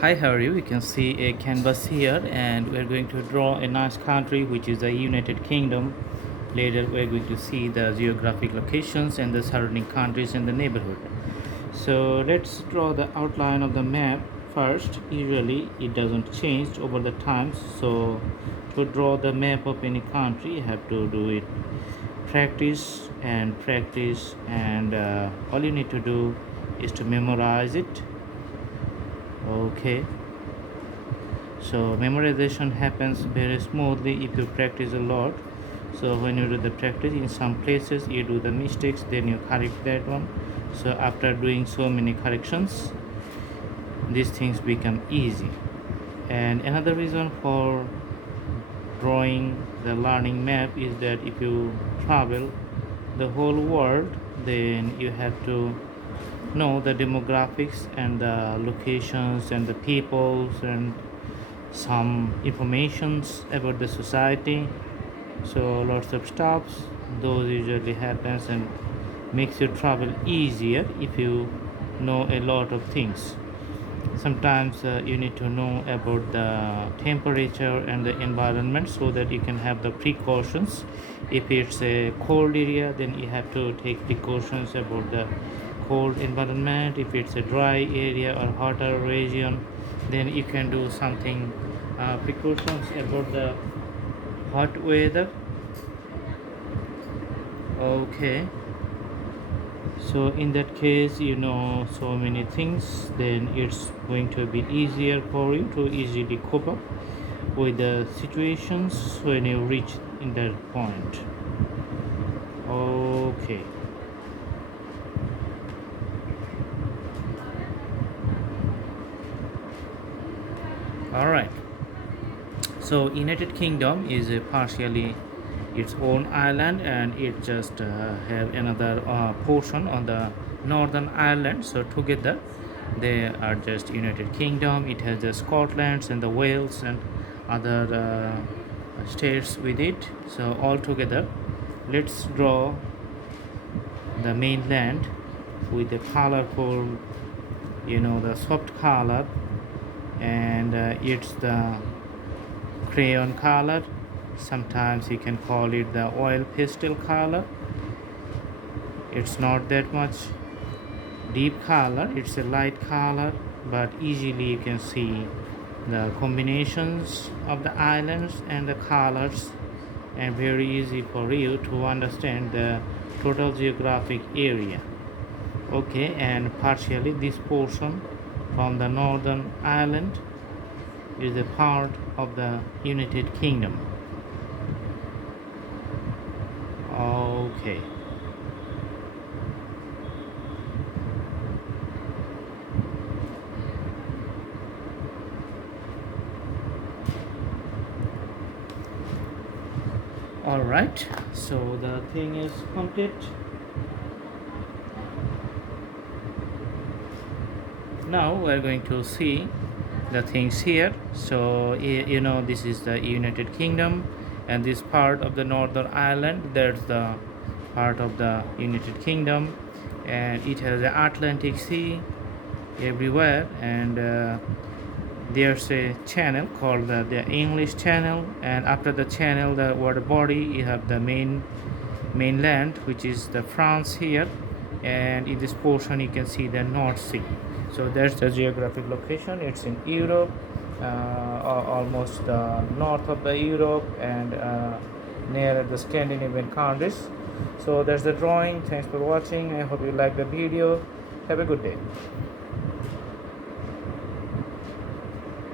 Hi, how are you? You can see a canvas here, and we're going to draw a nice country, which is the United Kingdom. Later, we're going to see the geographic locations and the surrounding countries in the neighborhood. So, let's draw the outline of the map first. Usually, it doesn't change over the times. So, to draw the map of any country, you have to do it practice, and all you need to do is to memorize it. Okay, so memorization happens very smoothly if you practice a lot. So when you do the practice, in some places you do the mistakes, then you correct that one. So after doing so many corrections, these things become easy. And another reason for drawing the learning map is that if you travel the whole world, then you have to know the demographics and the locations and the peoples and some informations about the society. So lots of stops, those usually happens and makes your travel easier if you know a lot of things. Sometimes you need to know about the temperature and the environment so that you can have the precautions. If it's a cold area, then you have to take precautions about the cold environment. If it's a dry area or hotter region, then you can do something precautions about the hot weather. Okay, so in that case, you know so many things, then it's going to be easier for you to easily cope up with the situations when you reach in that point. Okay, all right. So United Kingdom is a partially its own island, and it just have another portion on the Northern Ireland. So together they are just United Kingdom. It has the Scotland and the Wales and other states with it. So all together, let's draw the mainland with the colorful, the soft color, and it's the crayon color. Sometimes you can call it the oil pastel color. It's not that much deep color, it's a light color, but easily you can see the combinations of the islands and the colors, and very easy for you to understand the total geographic area. Okay, and partially this portion from the Northern Ireland is a part of the United Kingdom. Okay. All right. So the thing is complete. Now we're going to see the things here. So this is the United Kingdom, and this part of the Northern Ireland, that's the part of the United Kingdom, and it has the Atlantic Sea everywhere, and there's a channel called the English Channel, and after the channel, the water body, you have the mainland, which is the France here, and in this portion you can see the North Sea. So that's the geographic location. It's in Europe, almost north of the Europe, and near the Scandinavian countries. So that's the drawing. Thanks for watching. I hope you like the video. Have a good day.